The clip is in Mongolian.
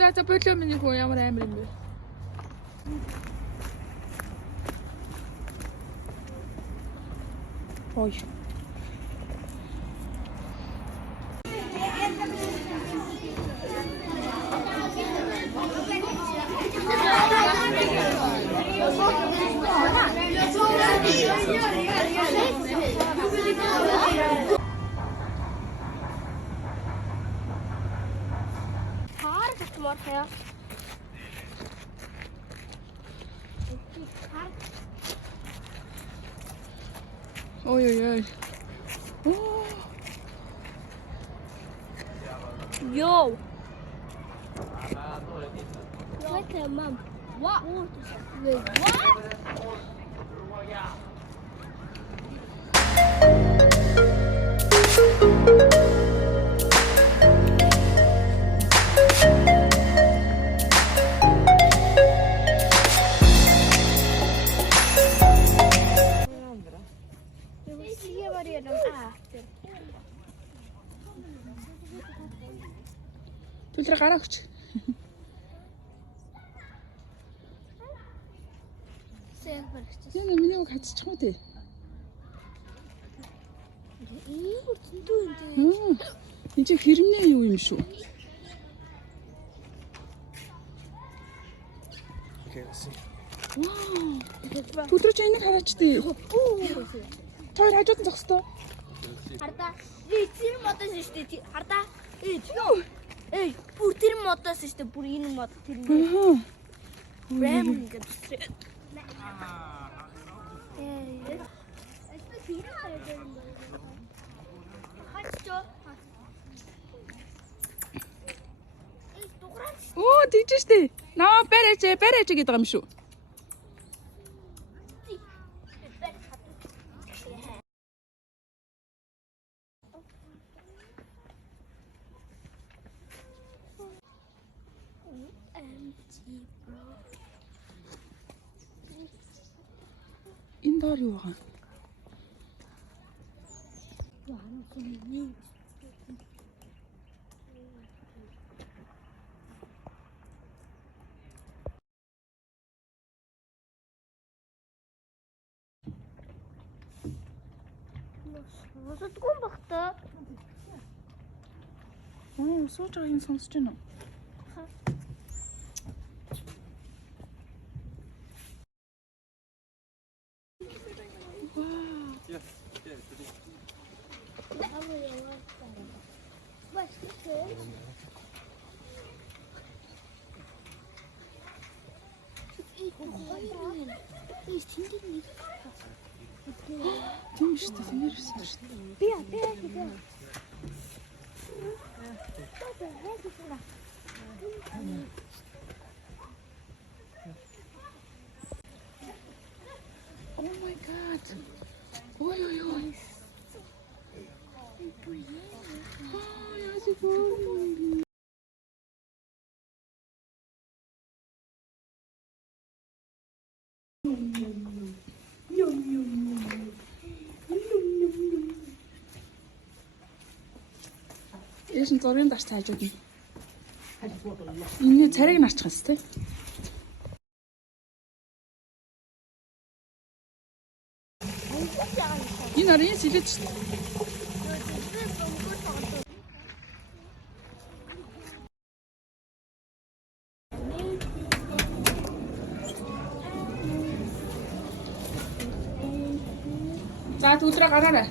За болоо миний хөө ямар амар юм бэ? Ой. Morfeo. Oj, oj, oj. Oh. Yo. Like a mom. What? Filter гараа өгч. Миний үг хацчих уу те? Ийм үрцэндүү юм дээ. Энд чи хэрэмнээ юу юм шүү? Okay, let's see. Вау. Түлрэж энийг хараач тий. Тэр хажууд нь зогсдоо. Хардаа. Тэр модоос шүү дээ. Хардаа. Юу? Эй, бүр тэр модоос шүү дээ. Бүр энэ мод тэр юм. Рэм ингээд. Оо, тэгж штэ. Наа барайч гэдэг юм шүү. Энэ доор юу байгаа? Сонсдгүй багтаа. Сууж байгаа юм сонсож байна уу? Тийм шүү дээ, нэрвсэн шүү дээ. Би. Oh my god. Ой ой ой. Яшин зургийн дарч цаажууд нь. Энэ царайг нарчихсан тий. Энэ нарын сэлэд шүү дээ. За түлрээ гараарай.